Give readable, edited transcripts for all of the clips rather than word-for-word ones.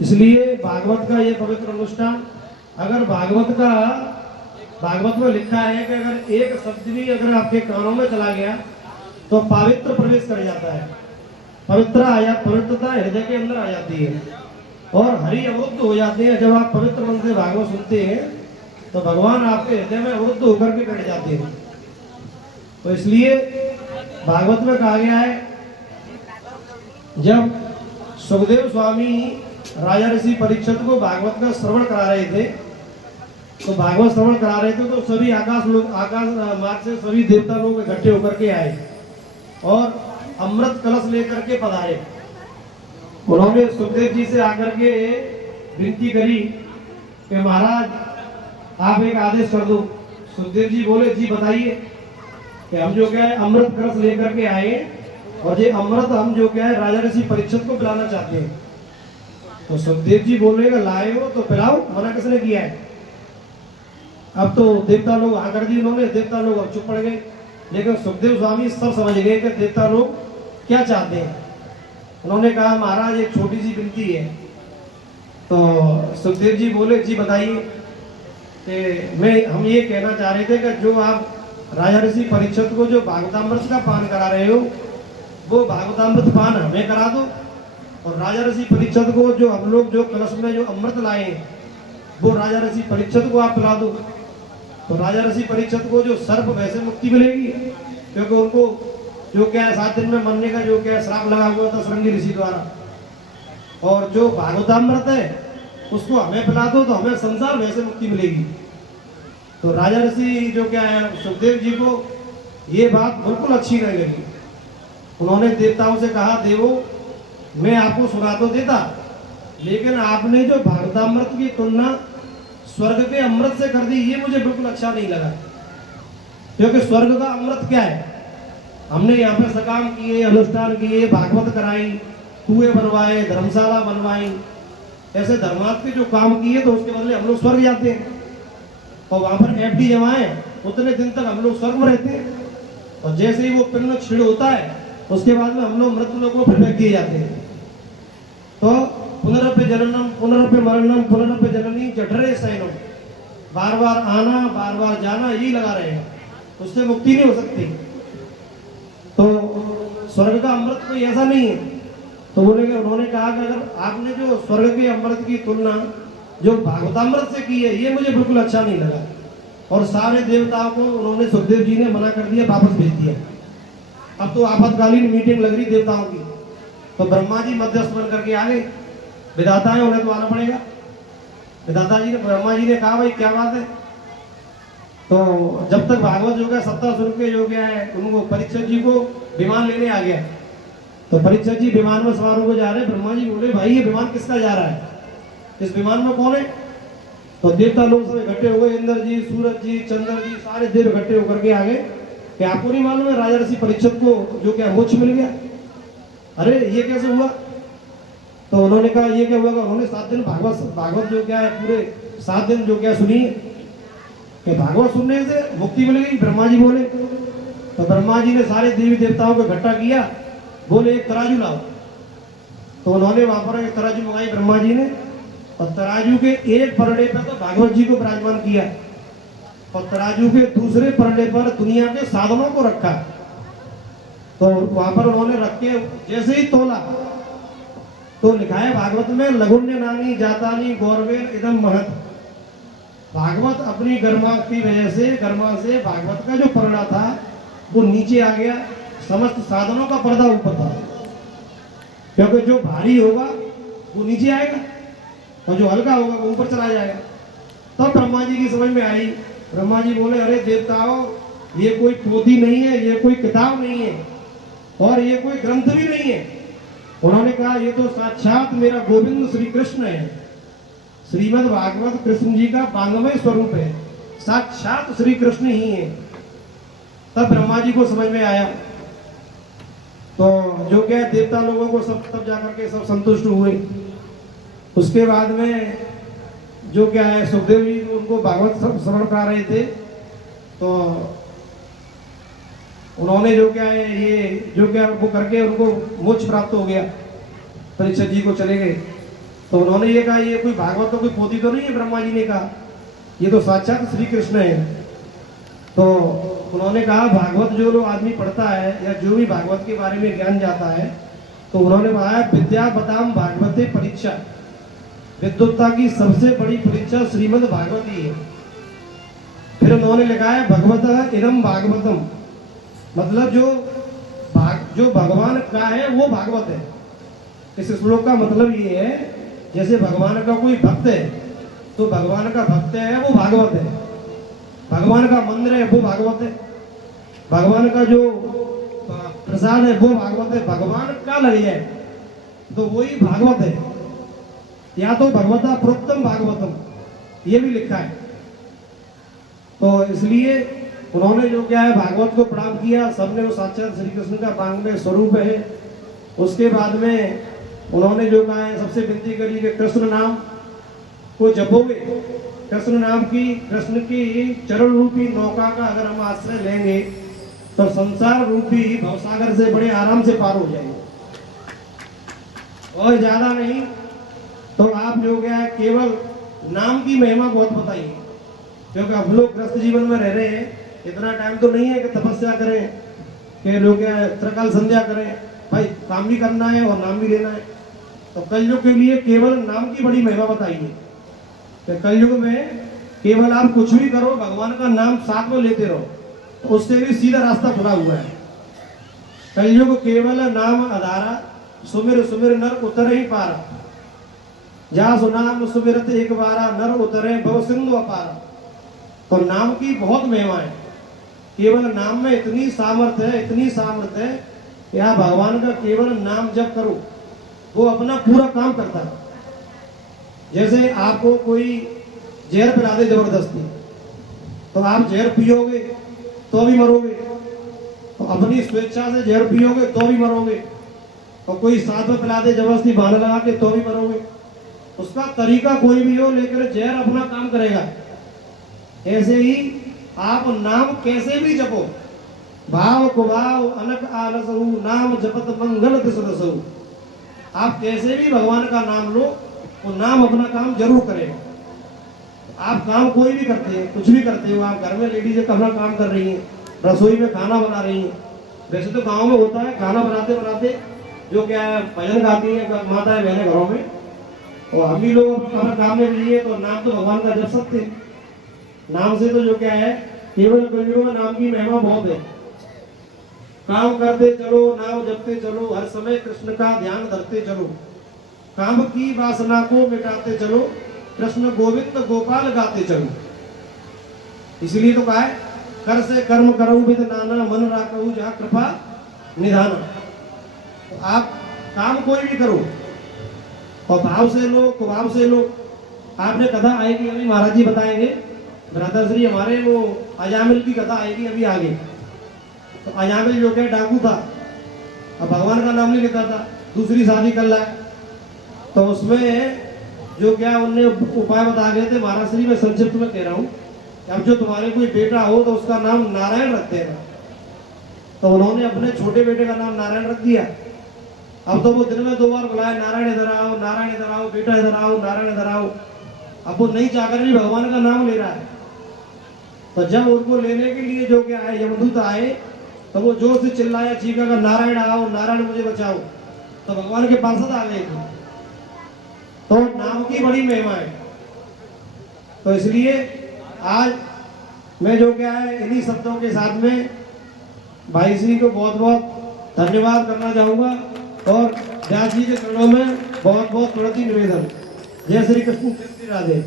इसलिए भागवत का ये पवित्र अनुष्ठान, अगर भागवत में लिखा है कि अगर एक शब्द भी अगर आपके कानों में चला गया तो पवित्र प्रवेश कर जाता है, पवित्रता हृदय के अंदर आ जाती है और हरि अवरुद्ध हो जाते हैं। जब आप पवित्र मन से भागवत सुनते हैं तो भगवान आपके हृदय में अवरुद्ध होकर के बैठ जाते हैं। तो इसलिए भागवत में कहा गया है, जब सुखदेव स्वामी राजा ऋषि परीक्षित को भागवत का श्रवण करा रहे थे, तो भागवत श्रवण करा रहे थे तो सभी आकाश मार्ग से सभी देवता लोग इकट्ठे होकर के आए और अमृत कलश लेकर के पधारे। उन्होंने सुखदेव जी से आकर के विनती करी कि महाराज आप एक आदेश कर दो। सुखदेव जी बोले, जी बताइए कि हम जो क्या है अमृत कलश लेकर के आए और ये अमृत हम जो क्या है राजा ऋषि परीक्षित को पिलाना चाहते हैं। तो सुखदेव जी बोले लाए हो तो पिलाओ, मना किसने किया है। अब तो देवता लोग आकर दी उन्होंने, देवता लोग अब चुप पड़ गए, लेकिन सुखदेव स्वामी सब समझ गए कि देवता लोग क्या चाहते हैं। उन्होंने कहा महाराज एक छोटी सी विनती है। तो सुखदेव जी बोले, जी बताइए कि हम ये कहना चाह रहे थे कि जो आप राजा ऋषि परीक्षित को जो भागवतामृत का पान करा रहे हो वो भागवतामृत पान हमें करा दो, और राजा ऋषि परीक्षित को जो हम लोग जो कलश में जो अमृत लाए वो राजा ऋषि परीक्षित को आप पिला दो। तो राजा ऋषि परीक्षित को जो सर्प वैसे मुक्ति मिलेगी, क्योंकि उनको जो क्या है 7 दिन में मरने का जो क्या है श्राप लगा हुआ था श्रृंगी ऋषि द्वारा, और जो भागवतामृत है उसको हमें पिला दो तो हमें संसार वैसे मुक्ति मिलेगी। तो राजा ऋषि जो क्या है सुखदेव जी को ये बात बिल्कुल अच्छी नहीं लगी। उन्होंने देवताओं से कहा, देवो मैं आपको सुना तो देता, लेकिन आपने जो भागवतामृत की तुलना स्वर्ग के अमृत से कर दी ये मुझे बिल्कुल अच्छा नहीं लगा। क्योंकि स्वर्ग का अमृत क्या है, हमने यहाँ पे सकाम किए, अनुष्ठान किए, भागवत कराई, कुएं बनवाए, धर्मशाला बनवाई, ऐसे धर्मार्थ के जो काम किए तो उसके बदले हम लोग स्वर्ग जाते हैं और वहां पर एफडी जमाए, उतने दिन तक हम लोग स्वर्ग में रहते हैं। और जैसे ही वो पिंड क्षीण होता है उसके बाद में हम लोग मृत्यु लोक में फेंक दिए जाते हैं। तो पुनरपि जननम पुनरपि मरणम पुनरपि जननी जठरे शयनम, बार बार आना बार बार जाना यही लगा रहेगा, उससे मुक्ति नहीं हो सकती। तो स्वर्ग का अमृत कोई ऐसा नहीं है। तो उन्होंने कहा कि अगर आपने जो स्वर्ग के अमृत की तुलना जो भागवतामृत से की है ये मुझे बिल्कुल अच्छा नहीं लगा। और सारे देवताओं को उन्होंने सुखदेव जी ने मना कर दिया, वापस भेज दिया। अब तो आपातकालीन मीटिंग लग रही देवताओं की, तो ब्रह्मा जी मध्यस्थ बन करके आ गए। विधाता है, उन्हें तो आना पड़ेगा। विधाता जी ने ब्रह्मा जी ने कहा भाई क्या बात है। तो जब तक भागवत जो है सत्ता सुन के जो गया है उनको परीक्षित जी को विमान लेने आ गया। तो परीक्षित जी विमान में सवार होकर जा रहे हैं। ब्रह्मा जी बोले भाई ये विमान किसका जा रहा है, इस विमान में कौन है। तो देवता लोग सब इकट्ठे हो गए, इंद्र जी, सूरज जी, चंद्र जी, सारे देव इकट्ठे होकर के आ गए कि आपको नहीं मालूम है राजा ऋषि परीक्षित को जो क्या मोक्ष मिल गया। अरे ये कैसे हुआ। तो उन्होंने कहा ये क्या हुआ। उन्होंने 7 दिन भागवत जो क्या है पूरे 7 दिन जो क्या सुनी कि भागवत सुनने से मुक्ति मिल गई। ब्रह्मा जी बोले। तो ब्रह्मा जी ने सारे देवी देवताओं को इकट्ठा किया, बोले एक तराजू लाओ। तो उन्होंने वहां पर एक तराजू मंगाई ब्रह्मा जी ने, और तराजू के एक परड़े पर तो भागवत जी को विराजमान किया और तराजू के दूसरे परड़े पर दुनिया के साधनों को रखा। तो वहां पर उन्होंने रख के जैसे ही तोला तो लिखा है भागवत में, लघुन्य नानी जातानी गौरवेन इदम महत। भागवत अपनी गर्मा की वजह से गर्मा से भागवत का जो पर्दा था वो नीचे आ गया, समस्त साधनों का पर्दा ऊपर था। क्योंकि जो भारी होगा वो नीचे आएगा और जो हल्का होगा वो ऊपर चला जाएगा। तब ब्रह्मा जी की समझ में आई। ब्रह्मा जी बोले अरे देवताओं ये कोई पोथी नहीं है, ये कोई किताब नहीं है और ये कोई ग्रंथ भी नहीं है। उन्होंने कहा ये तो साक्षात मेरा गोविंद श्री कृष्ण है। श्रीमद् भागवत कृष्ण जी का 92वें स्वरूप है, साक्षात श्री कृष्ण ही है। तब ब्रह्मा जी को समझ में आया। तो जो क्या देवता लोगों को सब तब जाकर के सब संतुष्ट हुए। उसके बाद में जो क्या है सुखदेव जी उनको भागवत श्रवण करा रहे थे, तो उन्होंने जो क्या है ये जो क्या वो करके उनको मोक्ष प्राप्त हो गया। परीक्षित जी को चले गए। तो उन्होंने ये कहा ये कोई भागवत तो कोई पोथी तो नहीं है, ब्रह्मा जी ने कहा ये तो साक्षात श्री कृष्ण है। तो उन्होंने कहा भागवत जो लोग आदमी पढ़ता है या जो भी भागवत के बारे में ज्ञान जाता है, तो उन्होंने कहा विद्या बताम भागवते परीक्षा, विद्वत्ता की सबसे बड़ी परीक्षा श्रीमद् भागवत ही है। फिर उन्होंने लिखा है भगवत इदम भागवतम, मतलब जो भगवान का है वो भागवत है। इस श्लोक का मतलब ये है जैसे भगवान का कोई भक्त है तो भगवान का भक्त है वो भागवत है, भगवान का मंदिर है वो भागवत है, भगवान का जो प्रसाद है वो भागवत है, भगवान का लग जाए तो वही भागवत है, या तो भगवता प्रोक्तम भागवतम ये भी लिखा है। तो इसलिए उन्होंने जो क्या है भागवत को प्रणाम किया, सबने वो साक्षात श्री कृष्ण का वांग्मय स्वरूप है। उसके बाद में उन्होंने जो कहा है सबसे विनती करी कि कृष्ण नाम को जपोगे, कृष्ण नाम की, कृष्ण की चरण रूपी नौका का अगर हम आश्रय लेंगे तो संसार रूपी भवसागर से बड़े आराम से पार हो जाएंगे। और ज्यादा नहीं तो आप जो क्या है केवल नाम की महिमा बहुत बताइए, क्योंकि अब लोग ग्रस्त जीवन में रह रहे हैं, इतना टाइम तो नहीं है कि तपस्या करें कि लोग क्या त्रिकाल संध्या करें, भाई काम भी करना है और नाम भी लेना है। तो कलयुग के लिए केवल नाम की बड़ी महिमा बताइए कि कलयुग में केवल आप कुछ भी करो भगवान का नाम साथ में लेते रहो, तो उससे भी सीधा रास्ता खुला हुआ है। कलयुग केवल नाम आधारा, सुमिर सुमिर नर उतर ही पारा, जा सुनाम सुमिरत एक बारा, नर उतरे भव सिंधु अपारा। तो नाम की बहुत महिमा है, केवल नाम में इतनी सामर्थ्य है, इतनी सामर्थ्य है कि आप भगवान का केवल नाम जप करो वो अपना पूरा काम करता है। जैसे आपको कोई जहर पिला दे जबरदस्ती, तो आप जहर पियोगे तो भी मरोगे, तो अपनी स्वेच्छा से जहर पियोगे तो भी मरोगे, और कोई साथ में पिला दे जबरदस्ती बहाना लगा के तो भी मरोगे। उसका तरीका कोई भी हो लेकिन जहर अपना काम करेगा। ऐसे ही आप नाम कैसे भी जपो, भाव कुभाव अनक आलसहु, नाम जपत मंगल तिसरसहु। आप कैसे भी भगवान का नाम लो, वो नाम अपना काम जरूर करेगा। आप काम कोई भी करते हैं, कुछ भी करते हो, आप घर में लेडीज अपना काम कर रही हैं, रसोई में खाना बना रही हैं। वैसे तो गांव में होता है खाना बनाते बनाते जो क्या है भजन गाती है माता है बहने घरों में, और हम भी लोग अपना काम में भी है तो नाम तो भगवान का जप सकते हैं। नाम से तो जो क्या है केवल कलयुग में नाम की महिमा बहुत है। काम करते चलो, नाम जपते चलो, हर समय कृष्ण का ध्यान धरते चलो, काम की वासना को मिटाते चलो, कृष्ण गोविंद गोपाल गाते चलो। इसलिए तो कहा है कर से कर्म करो विद नाना, मन राखहु जहाँ कृपा निधाना। तो आप काम कोई भी करो और भाव से लो, कुभाव से लो। आपने कथा आएगी अभी महाराज जी बताएंगे, भ्राताश्री हमारे वो अजामिल की कथा आएगी अभी आगे। तो अजामिल जो क्या डाकू था, अब भगवान का नाम नहीं लेता था, दूसरी शादी कर लाया, तो उसमें जो क्या उनने उपाय बता गए थे महाराज श्री, मैं संक्षिप्त में कह रहा हूँ, अब जो तुम्हारे कोई बेटा हो तो उसका नाम नारायण रख देना। तो उन्होंने अपने छोटे बेटे का नाम नारायण रख दिया। अब तो वो दिन में 2 बार बुलाए, नारायण इधर आओ, नारायण इधर आओ, बेटा इधर आओ, नारायण इधर आओ। अब वो नहीं चाहकर भी भगवान का नाम ले रहा है। तो जब उनको लेने के लिए जो क्या है यमदूत आए, तो वो जोर से चिल्लाया, चीखा कर नारायण आओ, नारायण मुझे बचाओ। तो भगवान के पार्षद आ गए थे। तो नाम की बड़ी महिमा है। तो इसलिए आज मैं जो क्या है इन्हीं शब्दों के साथ में भाई श्री को बहुत बहुत धन्यवाद करना चाहूंगा और व्यास जी के चरणों में बहुत बहुत प्रणति निवेदन। जय श्री कृष्ण, जय श्री राधे।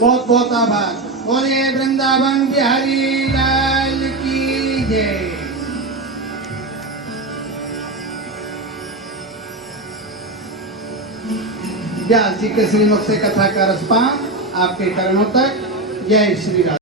बहुत बहुत आभार। बोले वृंदावन बिहारी लाल की जय। व्यास जी के श्रीमुख से कथा का रसपान आपके चरणों तक। जय श्री राधे।